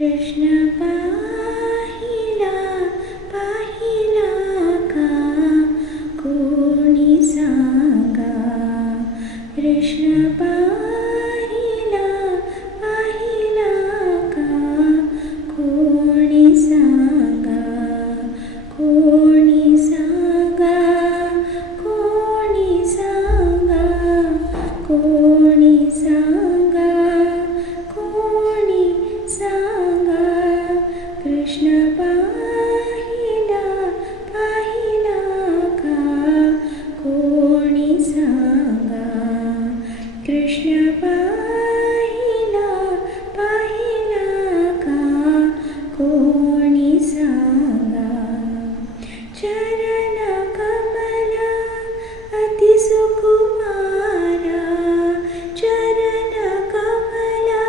कृष्ण पाहिला पाहिला का कोणी सांगा। कृष्ण पाहिला पाहिला का कोणी सांगा। कोणी सांगा कोणी सांगा कोणी सांगा कोणी सांगा। कृष्ण पाहिला पाहिला का कोणी सांगा। कृष्ण पाहिला पाहिला का कोणी सांगा। चरण कमला अति सुकुमारा चरण कमला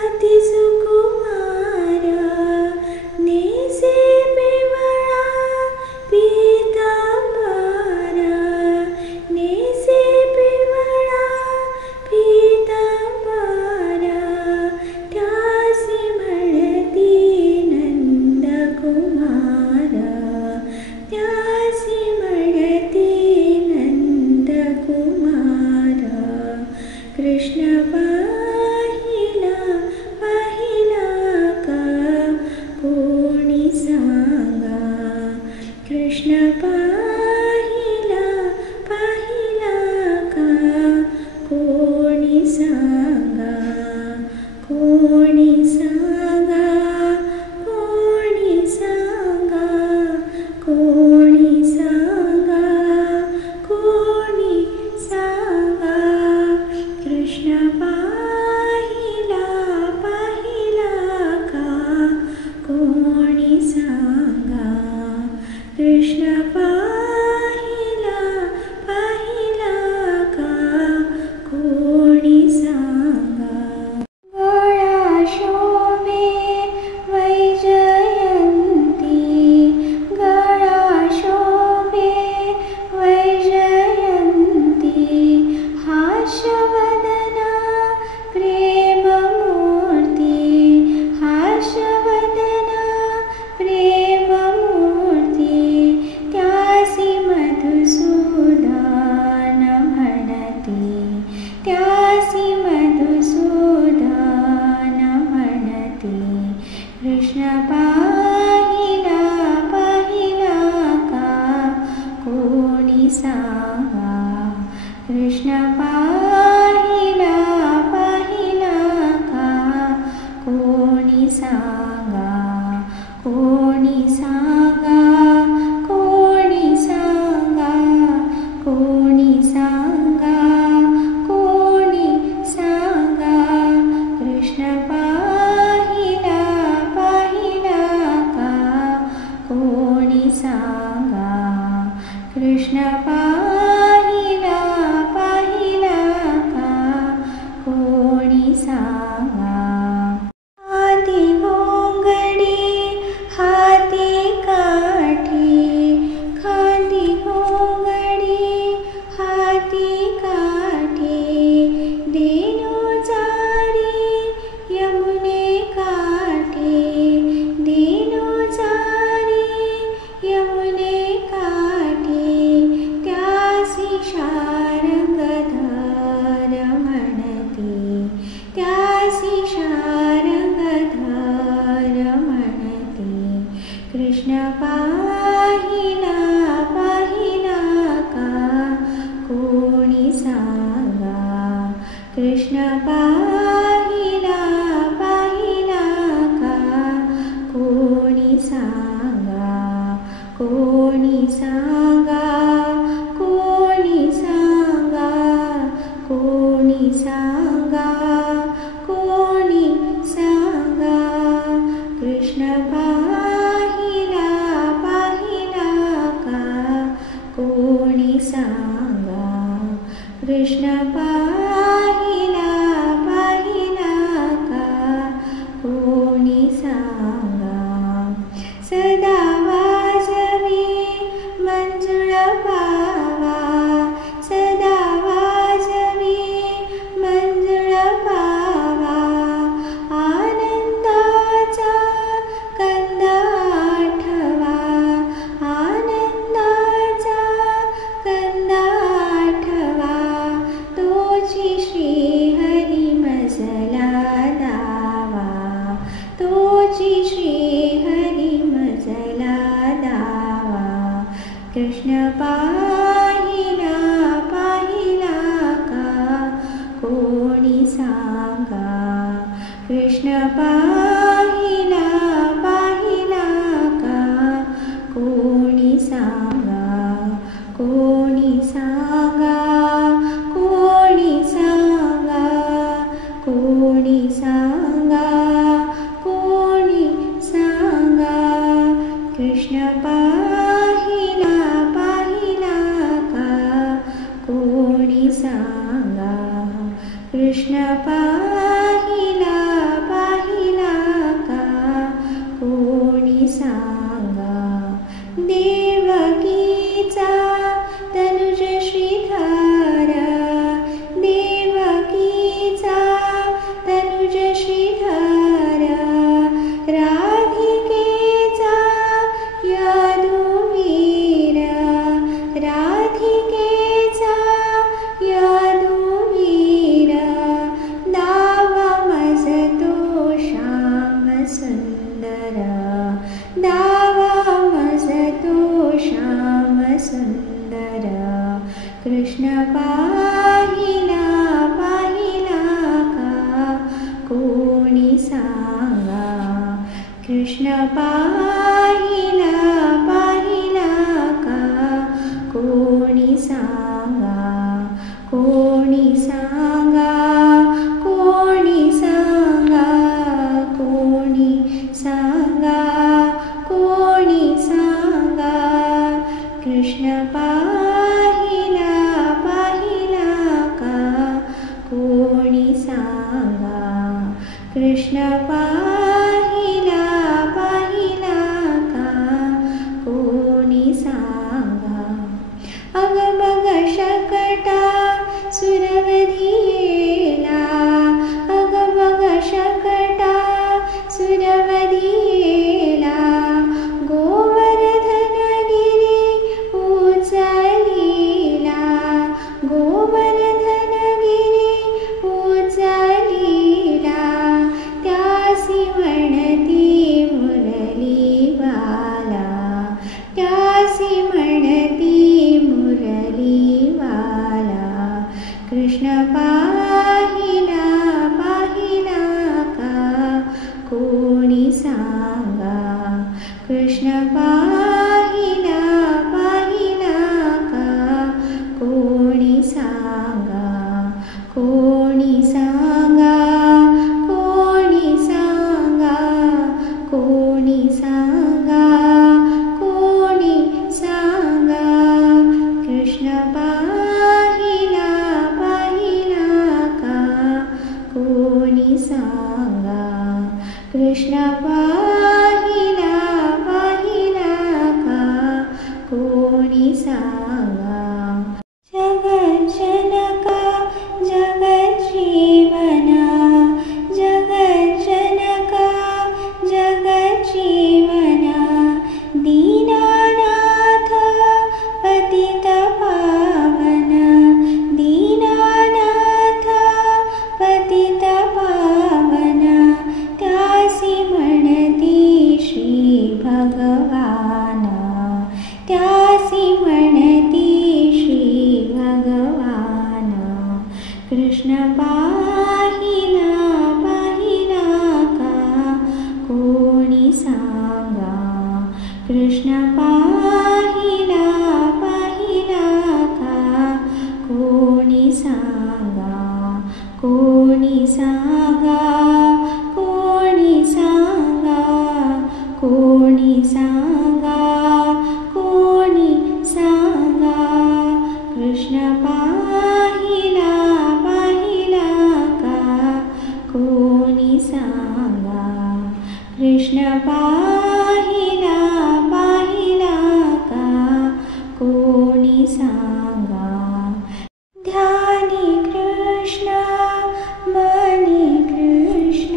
अति सुकुमारा नेसे पिवळा पीतांबरा नेसे पिवळा पीतांबरा त्यासी म्हणती नंदकुमारा त्यासी म्हणती नंदकुमारा। कृष्ण पाहिला पाहिला का कोणी सांगा। कृष्ण पाहिला पाहिला का कोणी सांगा। कोणी सांगा कोणी सांगा कोणी सांगा कोणी सांगा। कृष्ण पाहिला पाहिला का कोणी सांगा। कृष्ण पाहिला पाहिला का कोणी सांगा। गळा शोभे वैजयंती गळा शोभे वैजयंती हास्यवदना प्रेममूर्ती हास्यवदना प्रेममूर्ती त्यासी मधुसूदन म्हणती त्यासी मधुसूदन म्हणती। कृष्ण पाहिला पाहिला का कोणी सांगा। कृष्ण पाहिला पाहिला का कोणी सांगा। कोणी सांगा कोणी सांगा कोणी सांगा कोणी सांगा। कृष्ण पाहिला पाहिला का कोणी सांगा। कृष्ण पाहिला पाहिला का कोणी सांगा। हाती घोंगडी हाती काठी खांदी घोंगडी हाती काठी देनो जारी यमुने काठी देनो जारी यमुने काठी तोची श्री हरी मजला दावा. कृष्ण पाहिला पाहिला का कोणी सांगा. कृष्ण पाहिला पाहिला का कोणी सांगा. कोणी सांगा कोणी सांगा कोणी सांगा कोणी सांगा. कृष्ण पाहिला पाहिला का कोणी सांगा. कृष्ण पाहिला पाहिला का कोणी सांगा. देवकीचा तनुज श्रीधर देवकीचा तनुज श्रीधर. राधिकेचा यदुवीर राधिकेचा यदुवीर. दावा मज तो श्याम सुंदर दावा मज तो श्याम सुंदर. कृष्ण पाहिला पाहिला का कोणी सांगा. कृष्ण पाहिला पाहिला का कोणी सांगा. कोणी सांगा कोणी सांगा कोणी सांगा कोणी सांगा. कृष्ण पाहिला पाहिला का कोणी सांगा. कृष्ण पाहिला पाहिला का कोणी सांगा. अग बग शकटा सुरवरी येला. अग बग शकटा सुरवरी येला. गोवर्धन गिरी उचलीला. गोवर्धन गिरी उचलीला. त्यासी म्हणती मुरली वाला. त्यासी म्हणती मुरली वाला. कृष्ण पाहिला पाहिला का कोणी सांगा. कृष्ण पाहिला पाहिला का कोणी सांगा. कोणी सांगा कोणी सांगा कोणी सांगा कोणी सांगा. कृष्ण पाहिला पाहिला का कोणी सांगा. कृष्ण पाहिला पाहिला का कोणी सांगा. जगज्जनका जगज्जीवना जगज्जनका जगज्जीवना. दीनानाथ पतित पावन दीनानाथ पतित पावन. त्यासी म्हणती श्री भगवान. त्यासी म्हणती श्री भगवान. कृष्ण पाहिला पाहिला का कोणी सांगा. कृष्ण पाहिला पाहिला का कोणी सांगा. कोणी सांगा कोणी सांगा कोणी सांगा कोणी सांगा. कृष्ण पाहिला पाहिला का कोणी सांगा. कृष्ण पाहिला पाहिला का कोणी सांगा. ध्यानी कृष्ण मनी कृष्ण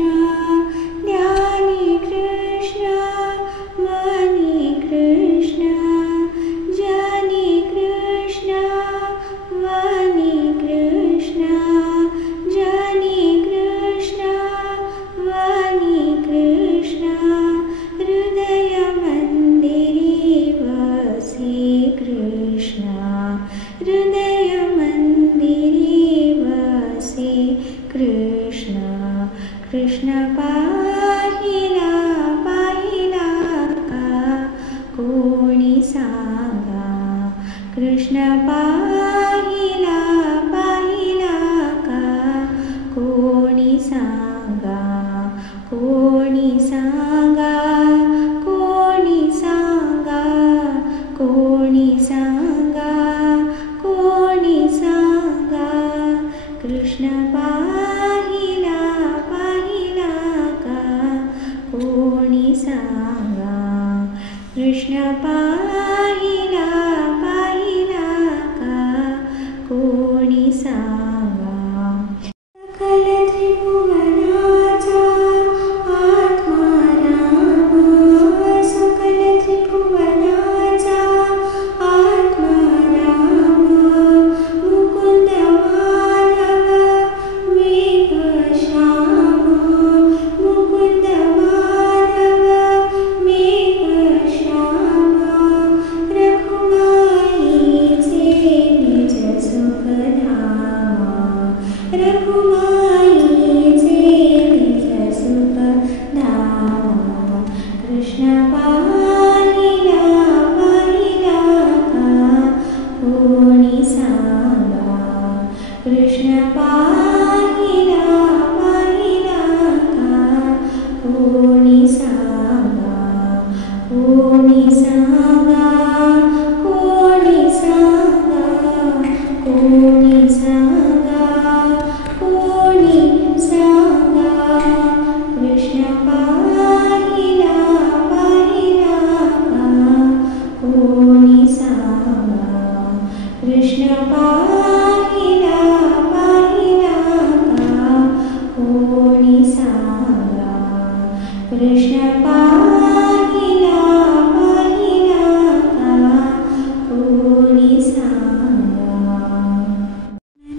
ध्यानी कृष्ण मनी कृष्ण. जनी कृष्ण मनी कृष्ण जनी कृष्ण मनी कृष्ण. सांगा, कोणी सांगा, कोणी सांगा, कोणी सांगा, कृष्ण पाहिला पाहिला का, कोणी सांगा, कृष्ण पाहिला पाहिला का, कोणी सांगा. सकल त्रिभुवनाचा आत्मा राम, सकल त्रिभुवनाचा आत्मा राम, मुकुंद माधव वेग श्याम, मुकुंद माधव वेग श्याम, रघुमाईचे निज सुखधाम, रघुमाईचे निज सुखधाम, कृष्ण पाहिला पाहिला का, कोणी सांगा, कृष्ण पाहिला पाहिला का, कोणी सांगा, कोणी सांगा, कोणी सांगा, कोणी सांगा, कोणी सांगा, कृष्ण पाहिला पाहिला का, कोणी सांगा, कृष्ण पाहिला पाहिला का, कोणी सांगा, कृष्ण पाहिला पाहिला का, कोणी सांगा.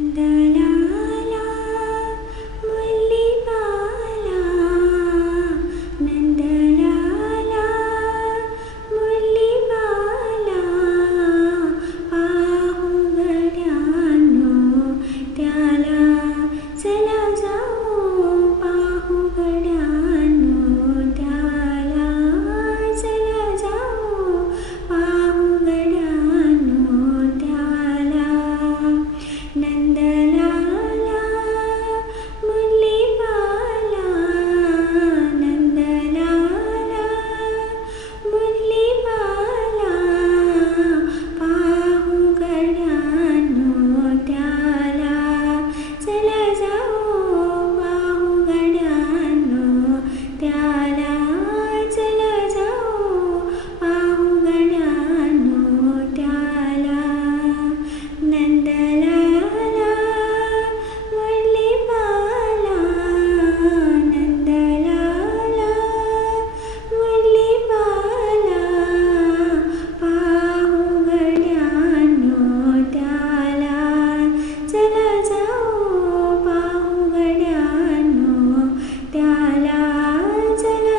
नंदलाला मुरलीबाला, नंदलाला मुरलीबाला, पाहू गड्यानो त्याला, चला जाऊ पाहू गड्यानो त्याला, चला जाऊ पाहू गड्यानो त्याला. नंदलाला मुरलीबाला, नंदलाला मुरलीबाला, पाहू गड्यानो त्याला, चला जाऊ पाहू गड्यानो त्याला, चला जाऊ पाहू गड्यानो त्याला. नंदलाला मुरलीबाला, नंदलाला मुरलीबाला, पाहू गड्यानो त्याला, चला जाऊ पाहू गड्यानो त्याला, चला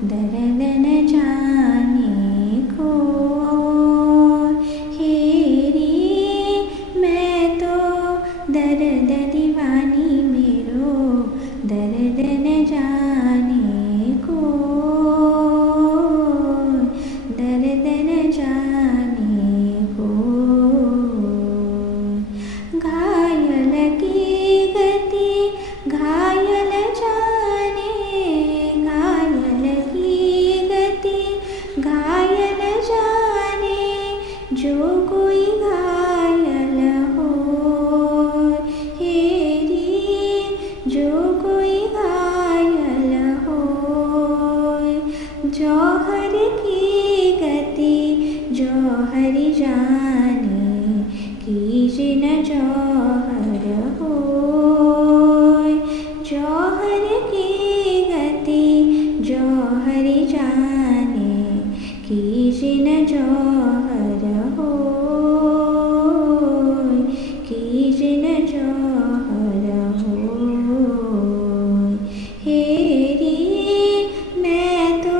दर्द न जाने को। हेरी मैं तो दर्द दीवानी मेरो, दर्द न जाने को, दर्द न जाने को। घायल की गति घायल जाने, घायल की गति घायल जाने, जो कोई घायल हो। हेरी जो कोई घायल हो। जौहर की गति जौहर जाने, कीजिए न जौहर हो। जौहर की गति जौहर जाने, कीजिए न जौहर हो, कीजिए न जौहर हो। हेरी मैं तो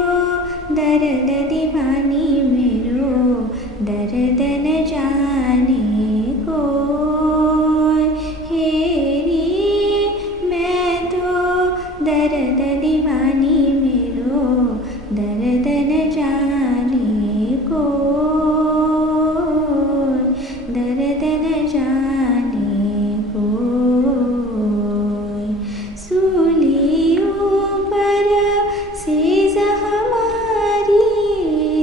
दर्द दीवानी मेरो, दर्द न जाने को। हेरी मैं तो दर्द दीवानी मेरो, दर्द न जाने को, दर्द न जाने को। सूलियों पर सेज हमारी,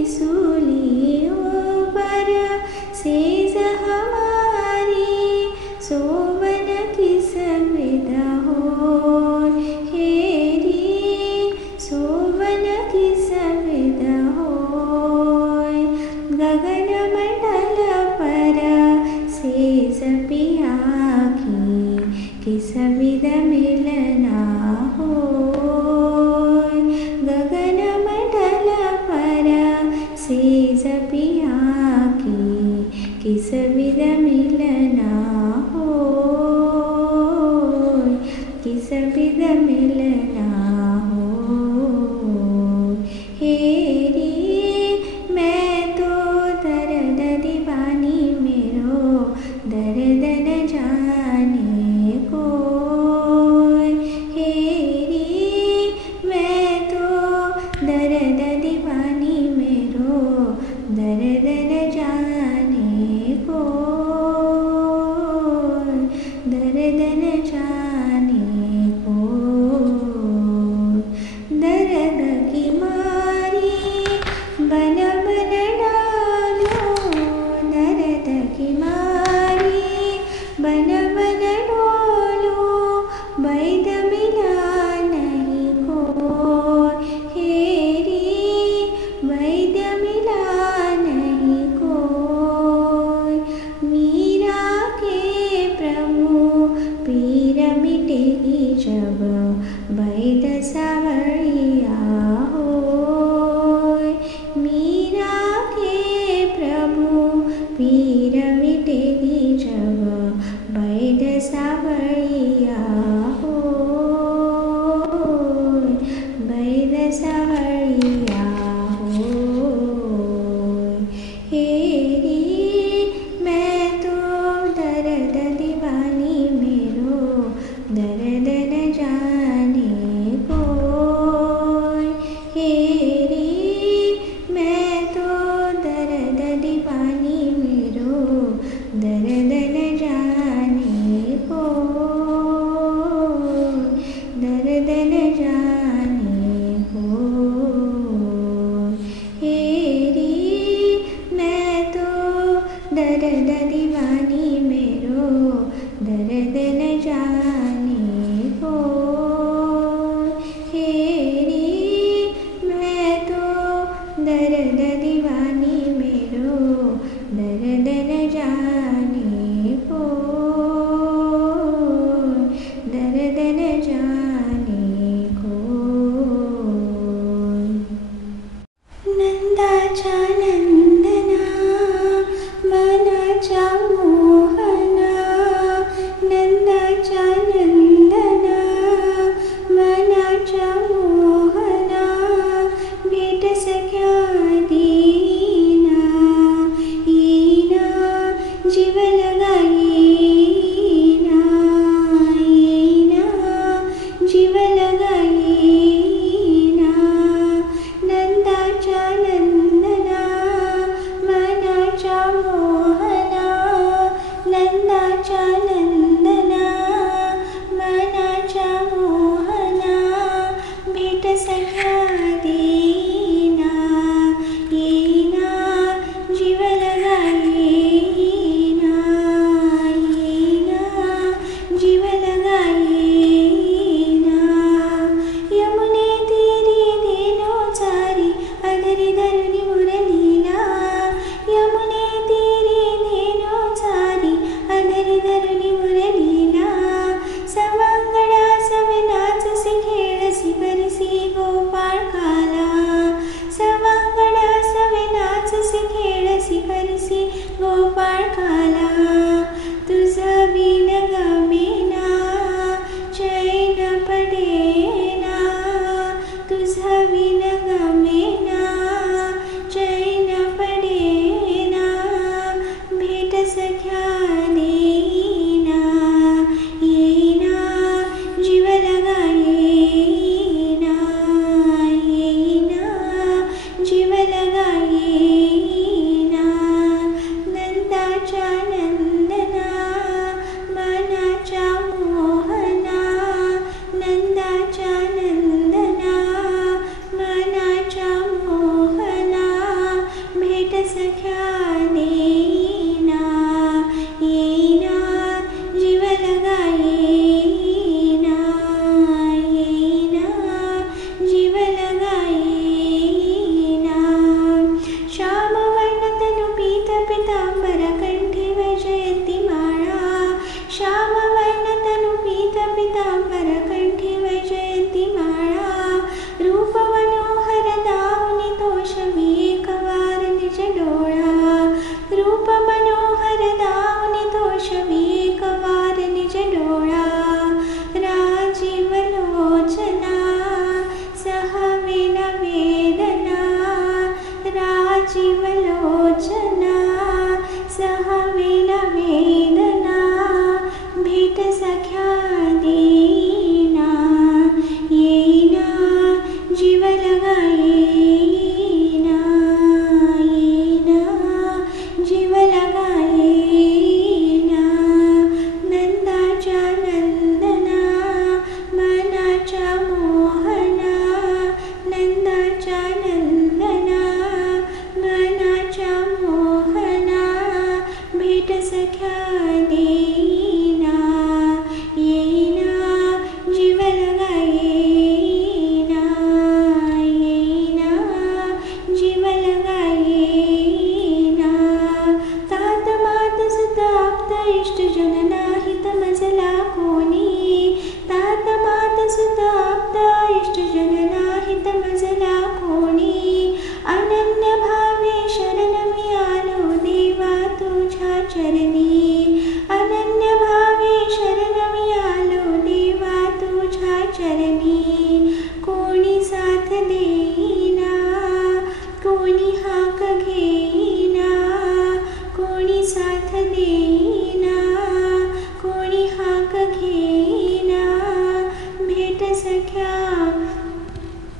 सूलियों पर सेज हमारी, सोवन किस विदा हो। हेरी सोवन किस विदा हो। गगन मंडल पर सेज पिया की, किस विद मिलना हो। गगन मंडल पर सेज पिया की, किस विद मिलना हो, किस विद मिलना हो। हेरी मैं तो दर्द दीवानी मेरो, दर्द न जाने को। हेरी मैं तो दर्द दीवानी मेरो, दर्द न जाने को, दर्द न जाने को। दर्द की मारी बन बन डालो, दर्द की मारी बन बन डोलो, वैद मिला नहीं को। हेरी वैद मिला नहीं को। मीरा के प्रभु पीर मिटेगी जब, वैद सावरिया हो। मीरा के प्रभु पीर मिटेगी जब, वैद सावरिया हो, वैद सावरिया हो। हेरी मैं तो दर्द दीवानी मेरो, दर्द न जाने को।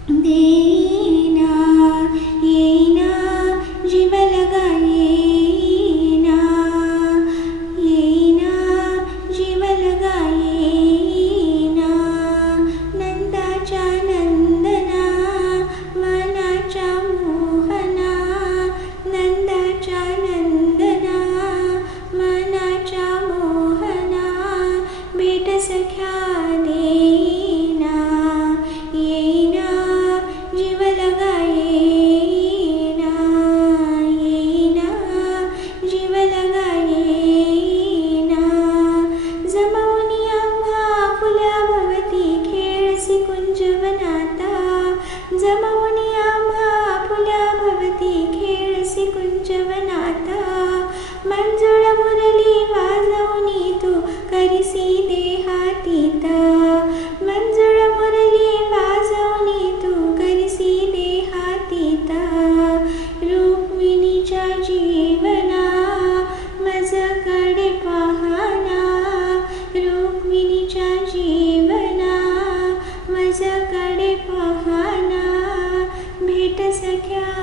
देईना, येईना जीव लगा येईना, येईना जीव लगा येईना. नंदाच्या नंदना मनाच्या मोहना, नंदाच्या नंदना मनाच्या मोहना. भेट सख्या देईना, येईना जीव लगा येईना, येईना जीव लगा येईना. जमावनी आम्हा फुल्या भवती खेळसी कुंजवनाता, जमावनी आम्हा फुल्या भवती खेळसी कुंजवनाता. मंजुळ मुरली वाजवनी तू करिसी देहातीत, मंजुळ मुरली वाजवनी तू करिसी देहातीत. रुक्मिणीच्या जीवना माझ्याकडे पाहना, रुक्मिणीच्या जीवना माझ्याकडे पाहना. भेट सख्या